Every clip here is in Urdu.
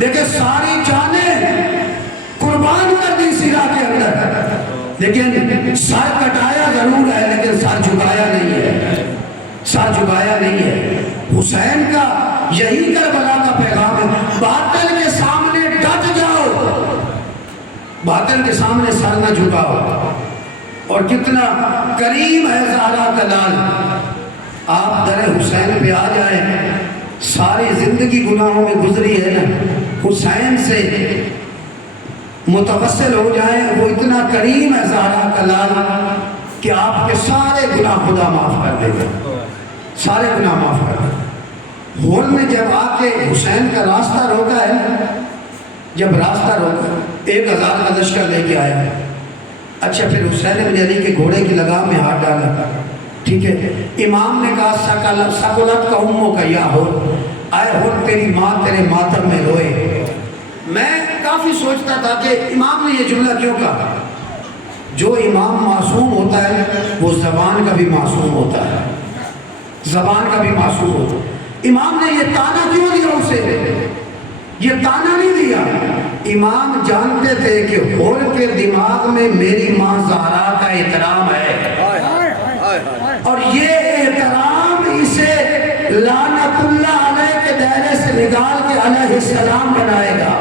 دیکھیں ساری جانیں قربان کر دی سیرا کے اندر، لیکن سر کٹایا ضرور ہے لیکن سر جھکایا نہیں ہے، سر جھکایا نہیں ہے۔ حسین کا یہی کربلا کا پیغام ہے، باطل کے سامنے ڈٹ جاؤ، باطل کے سامنے سر نہ جھکاؤ۔ اور کتنا کریم ہے زہرا کا لال، آپ در حسین پہ آ جائیں، ساری زندگی گناہوں میں گزری ہے نا، حسین سے متوسل ہو جائیں، وہ اتنا کریم ہے زہرا کا لال کہ آپ کے سارے گناہ خدا معاف کر دے گا، سارے گناہ معاف کر دے گا۔ ہول میں جب آ کے حسین کا راستہ روکا ہے، جب راستہ روکا 1000 کا لشکر لے کے آیا، اچھا پھر حسین بن علی کے گھوڑے کی لگام میں ہاتھ ڈالا، ٹھیک ہے، امام نے کہا سکولت کا اموں کا یا ہو، آئے ہو تیری ماں تیرے ماتم میں روئے۔ میں کافی سوچتا تھا کہ امام نے یہ جملہ کیوں کہا؟ جو امام معصوم ہوتا ہے وہ زبان کا بھی معصوم ہوتا ہے، زبان کا بھی معصوم ہوتا ہے۔ امام نے یہ تانا کیوں دیا اسے؟ یہ تانا نہیں دیا، امام جانتے تھے کہ ہول کے دماغ میں میری ماں زہرا کا احترام ہے، اور یہ احترام اسے لعنت اللہ علیہ کے دائرے سے نکال کے علیہ السلام بنائے گا،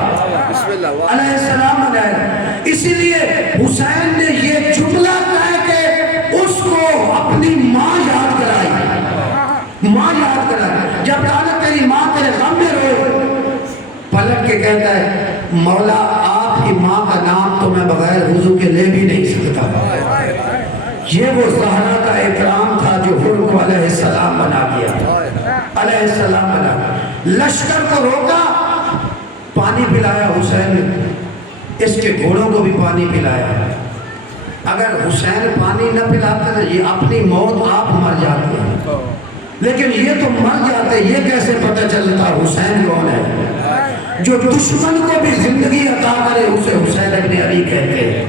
علیہ السلام بنائے گا۔ اسی لیے حسین نے یہ جملہ کہا کہ اس کو اپنی ماں یاد کرائی، ماں یاد کرائی۔ جب کہا تیری ماں تیرے غم میں روئے، پلٹ کے کہتا ہے مولا آپ کی ماں کا نام تو میں بغیر وضو کے لے بھی نہیں سکتا۔ یہ وہ زہرا کا اکرام تھا جو حر کو علیہ السلام بنا دیا، علیہ السلام بنا۔ لشکر کو روکا، پانی پلایا حسین نے، اس کے گھوڑوں کو بھی پانی پلایا۔ اگر حسین پانی نہ پلاتے نا یہ اپنی موت آپ مر جاتے ہیں، لیکن یہ تو مر جاتے، یہ کیسے پتہ چلتا حسین کون ہے؟ جو دشمن کو بھی زندگی عطا کرے اسے حسین ابن علی کہتے ہیں۔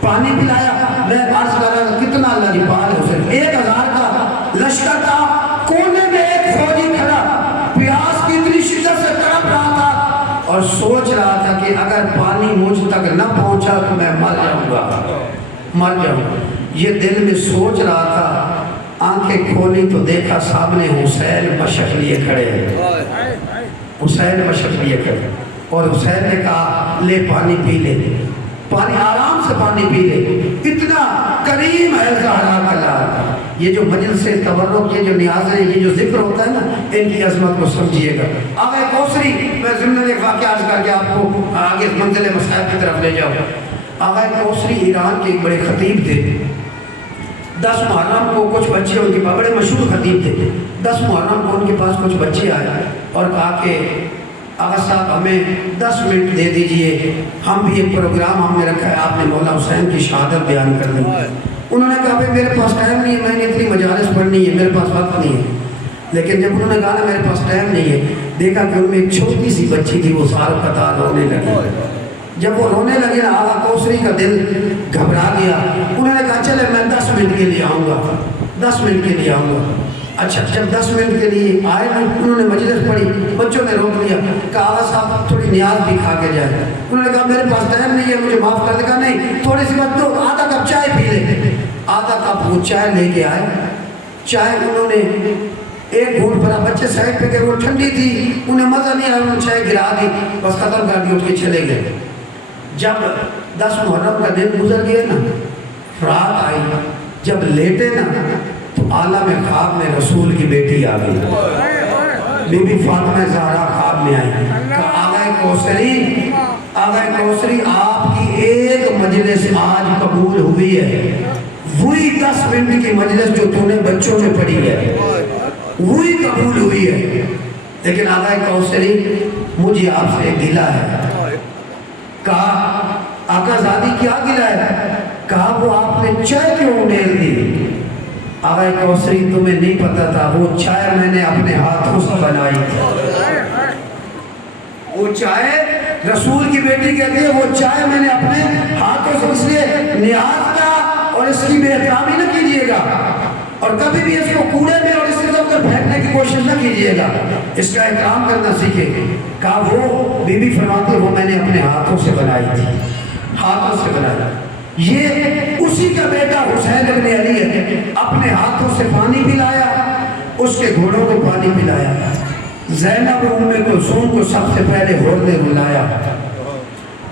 پانی پلایا، میں عرض کر رہا تھا کتنا اللہ کی پال ہے حسین، 1000 کا لشکر تھا، کونے میں ایک فوجی کھڑا پیاس کی اتنی شدت سے تڑپ رہا تھا اور سوچ رہا تھا کہ اگر پانی مجھ تک نہ پہنچا تو میں مر جاؤں گا، مر جاؤں گا۔ یہ دل میں سوچ رہا تھا، آنکھیں کھولی تو دیکھا سامنے حسین مشک لیے کھڑے ہیں، حسین مشک لیے کھڑے، اور حسین نے کہا لے پانی پی لے، پانی آرام سے پانی پی لے۔ اتنا کریم ہے زہرا کا لال۔ یہ جو مجلس تبرک، یہ جو نیازیں، یہ جو ذکر ہوتا ہے نا، ان کی عظمت کو سمجھیے گا۔ آغا کوثری، میں ضمن ایک واقعہ عرض کر کے آپ کو آگے منزل مصائب کی طرف لے جاؤں۔ آغا کوثری ایران کے ایک بڑے خطیب تھے۔ 10 محرم کو کچھ بچے ان کے پاس، بڑے مشہور خطیب تھے، 10 محرم کو ان کے پاس کچھ بچے آئے اور کہا کہ آقا صاحب ہمیں 10 منٹ دے دیجئے، ہم بھی ایک پروگرام ہم نے رکھا ہے، آپ نے مولا حسین کی شہادت بیان کر دیں۔ انہوں نے کہا بھئی میرے پاس ٹائم نہیں ہے، میں نے اتنی مجالس پڑھنی ہے، میرے پاس وقت نہیں ہے۔ لیکن جب انہوں نے کہا میرے پاس ٹائم نہیں ہے، دیکھا کہ ان میں ایک چھوٹی سی بچی تھی، وہ سارا قطار رونے لگی۔ جب وہ رونے لگے نا آقا کوثری کا دل گھبرا گیا، انہوں نے کہا چلے میں 10 منٹ کے لیے آؤں گا، 10 منٹ کے لیے آؤں گا۔ اچھا جب 10 منٹ کے لیے آئے نا، انہوں نے مجلس پڑھی، بچوں نے روک لیا، کہا آقا صاحب تھوڑی نیاز بھی کھا کے جائے۔ انہوں نے کہا میرے پاس ٹائم نہیں ہے، مجھے معاف کر دے۔ کہا نہیں تھوڑی سی بات دو، آدھا کپ چائے پی لے۔ آدھا کپ وہ چائے لے کے آئے، چائے انہوں نے ایک گھونٹ بھرا، بچے سائڈ پہ گئے، وہ ٹھنڈی تھی، انہیں مزہ نہیں آیا، انہوں نے چائے گرا دی، بس ختم کر دی، اٹھ کے چلے گئے۔ جب 10 محرم کا دن گزر گیا نا، رات آئی، جب لیٹے نا تو عالم خواب میں رسول کی بیٹی آ گئی، بی بی فاطمہ زہرا خواب میں آئی، کہا آغا کوثری، آغا کوثری آپ کی ایک مجلس آج قبول ہوئی ہے، وہی 10 منٹ کی مجلس جو تو نے بچوں میں پڑھی ہے وہی قبول ہوئی ہے، لیکن آغا کوثری مجھے آپ سے ایک گلہ ہے۔ کہا آقا زادی کیا گلہ ہے؟ کہا وہ آپ نے چائے کیوں اڈیل دی؟ آقا کوثری تمہیں نہیں پتا تھا، وہ چائے میں نے اپنے ہاتھوں سے بنائی تھی، وہ چائے رسول کی بیٹی کہتی ہے وہ چائے میں نے اپنے ہاتھوں سے، اس لیے نیاز کا اور اس کی بے احترامی نہ کیجیے گا، اور کبھی بھی اس کو کوڑے میں اور اس قسم ادھر پھینکنے کی کوشش نہ کیجیے گا، اس کا احترام کرنا سیکھیں۔ کہا وہ بی بی فرماتی وہ میں نے اپنے ہاتھوں سے بنائی تھی، ہاتھوں سے بنائی۔ یہ اسی کا بیٹا حسین ابن علی ہے، اپنے ہاتھوں سے پانی پلایا، اس کے گھوڑوں کو پانی پلایا۔ زینب ام کلثوم کو سب سے پہلے ہور نے بلایا،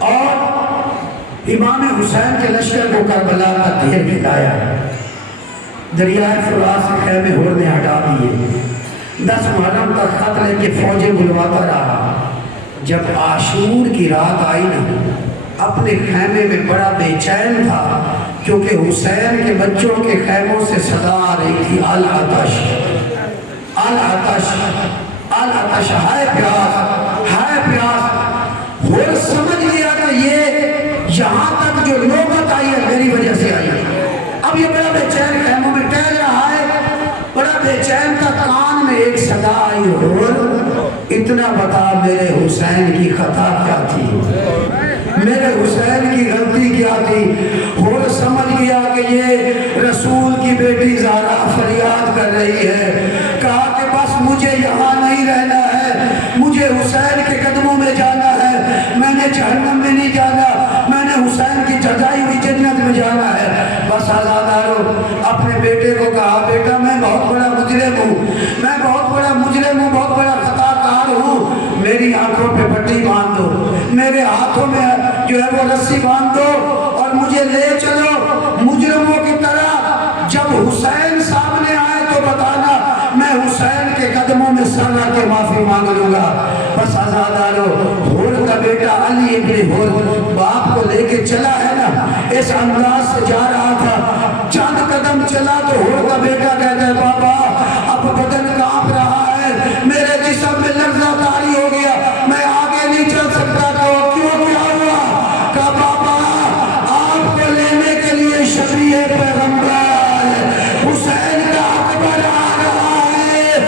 اور امام حسین کے لشکر کو کربلا کا تیر کھلایا۔ دریائے فرات سے خیمے ہور نے ہٹا دیے۔ 10 محرم تک خط لے کے فوجیں بلواتا رہا۔ جب عاشور کی رات آئی نا، اپنے خیمے میں بڑا بے چین تھا، کیونکہ حسین کے بچوں کے خیموں سے صدا آ رہی تھی العطش، العطش، العطش، ہائے پیاس، ہائے پیاس۔ وہ سمجھ لیا کہ یہ یہاں تک جو نوبت آئی ہے میری وجہ سے آئی ہے۔ اب یہ بڑا بے چین خیموں میں ٹہل رہا ہے، بڑا بے چین کا کان میں ایک صدا آئی، اور اتنا بتا میرے حسین کی خطا کیا تھی، میرے حسین کی غلطی کیا تھی۔ اور سمجھ گیا کہ یہ رسول کی بیٹی زہرا فریاد کر رہی ہے۔ کہا کہ بس مجھے یہاں نہیں رہنا ہے، مجھے حسین کے قدموں میں جانا ہے، میں نے جہنم میں نہیں جانا، میں نے حسین کی جزائی ہوئی جنت میں جانا ہے۔ بس آزادارو اپنے بیٹے کو کہا بیٹا میں بہت بڑا مجرم ہوں، میں بہت بڑا مجرم ہوں، بہت بڑا خطا کار ہوں، میری آنکھوں پہ پٹی باندھ دو، میرے ہاتھوں میں جو ہے وہ رسی باندھ دو، اور مجھے لے چلو مجرموں کی طرح۔ جب حسین سامنے آئے تو بتانا، میں حسین کے قدموں میں سر رکھ کے معافی مانگ لوں گا۔ بس آزادارو ہور کا بیٹا علی ابن ہور باپ کو لے کے چلا ہے نا، اس انداز سے جا رہا تھا، چند قدم چلا تو ہور کا بیٹا کہتا ہے بابا اب بدن کانپ رہا ہے، میرے جسم میں لرزہ طاری ہو گیا، میں آگے نہیں چل سکتا۔ کیوں کیا ہوا؟ کہا بابا آپ کو لینے کے لیے شفیع پیغمبر حسین کا اکبر آ رہا ہے۔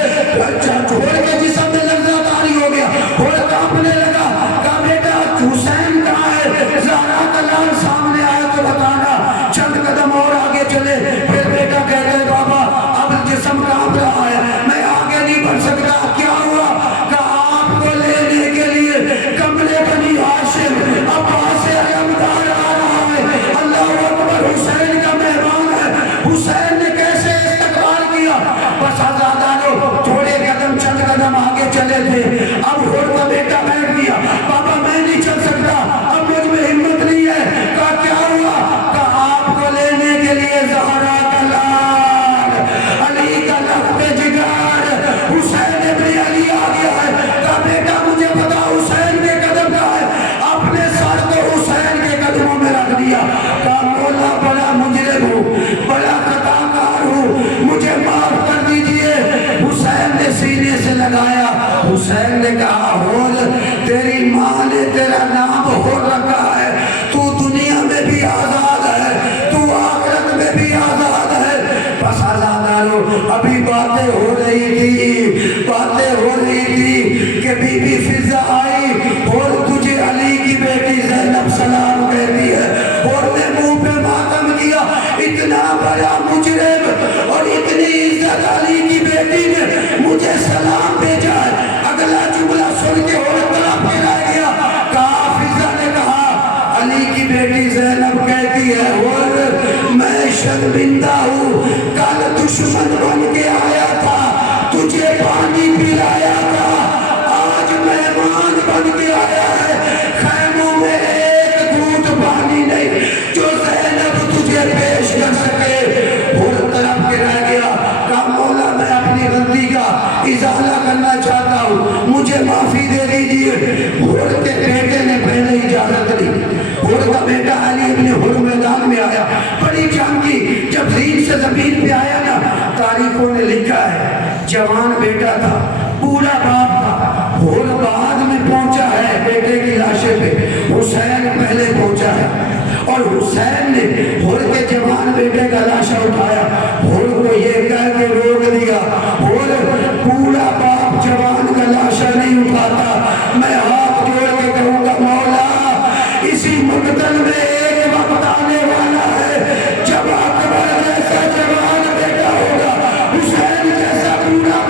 ہور کے جسم میں لرزہ طاری ہو گیا، ہور کانپنے لگا۔ کہا بیٹا حسین کہاں ہے؟ زہرا کا لال سامنے آیا تو بتانا۔ چند قدم اور آگے چلے، پھر بیٹا کہتا ہے بابا اب جسم کانپ رہا ہے، میں آگے نہیں بڑھ سکتا۔ کیا ہوا؟ کہا آپ کو لینے کے لیے کملے بنی ہاشم عباس علمدار آ رہا ہے۔ اللہ اکبر، حسین کا مہمان ہے۔ حسین نے کیسے استقبال کیا؟ بس آزادارو تھوڑے قدم چند قدم آگے چلے تھے، اب ہور کا بیٹا بیٹھ گیا۔ بابا میں نہیں چل سکتا، اب مجھ میں ہمت نہیں ہے۔ کہا کیا ہوا؟ کہا آپ کو لینے کے لیے زہرا کا لال علی کا لخت جگر حسین ابن علی آ گیا ہے۔ کہا بیٹا مجھے پتا حسین کے قدم کا ہے، اپنے سر کو حسین کے قدموں میں رکھ دیا۔ کہا مولا بڑا مجرم ہوں، بڑا خطا کار ہوں، مجھے معاف کر دیجئے۔ حسین نے سینے سے لگایا۔ حسین نے کہا ہور تیری ماں نے تیرا نام ہور رکھا ہے، تو دنیا میں بھی آزاد ہے، تو آخرت میں بھی آزاد ہے۔ بس آزادارو ابھی باتیں ہو رہی تھی، باتیں ہو رہی تھی کہ بی بی فضا آئی اور تجھے علی کی بیٹی زینب سلام کہتی ہے، اور نے منہ پہ ماتم کیا۔ اتنا بڑا مجرم اور اتنی عزت علی کی بیٹی نے مجھے سلام بھیجا ہے۔ اگلا جملہ سن کے اور طرف پھر آ گیا۔ کہا فضا نے کہا علی کی بیٹی زینب کہتی ہے اور میں شرمندہ ہوں، کل دشمن بن کے آیا تھا، تجھے پانی پلایا تھا، آج مہمان بن کے آیا ہے، خیموں میں ایک گھونٹ پانی نہیں جو زینب تجھے پیش کر سکے۔ اور طرف کے رہ گیا۔ کہا مولا میں اپنی غلطی کا ازالہ کرنا چاہتا ہوں، مجھے معافی دے دیجئے۔ ہور کے بیٹے نے پہلے اجازت دی۔ ہور کا بیٹا علی ابن ہور میدان میں آیا، بڑی جنگ کی۔ جب زین سے زمین پہ آیا نا، تاریخوں نے لکھا ہے جوان بیٹا تھا، بوڑھا باپ تھا۔ ہور بعد میں پہنچا ہے بیٹے کی لاشے پہ، حسین پہلے پہنچا ہے، اور حسین نے ہور کے جوان بیٹے کا لاشا اٹھایا، ہور کو یہ کہہ کے روک دیا ہور بوڑھا باپ جوان کا لاشا نہیں اٹھاتا۔ میں ہاتھ جوڑ کے کہوں گا مولا اسی مقتل میں ایک وقت آنے والا ہے جب اکبر جیسا جوان بیٹا ہوگا، حسین جیسا بوڑھا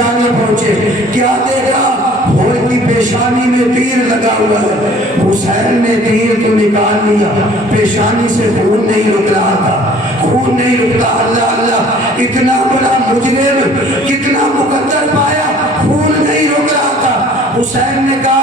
جانے پہنچے، کیا دیکھا؟ ہور کی پیشانی میں تیر لگا ہوا ہے۔ حسین نے تیر تو نکال لیا، پیشانی سے خون نہیں رک رہا تھا، خون نہیں رکتا۔ اللہ اللہ، اتنا بڑا مجرم، کتنا مقدر پایا، خون نہیں رک رہا تھا۔ حسین نے کہا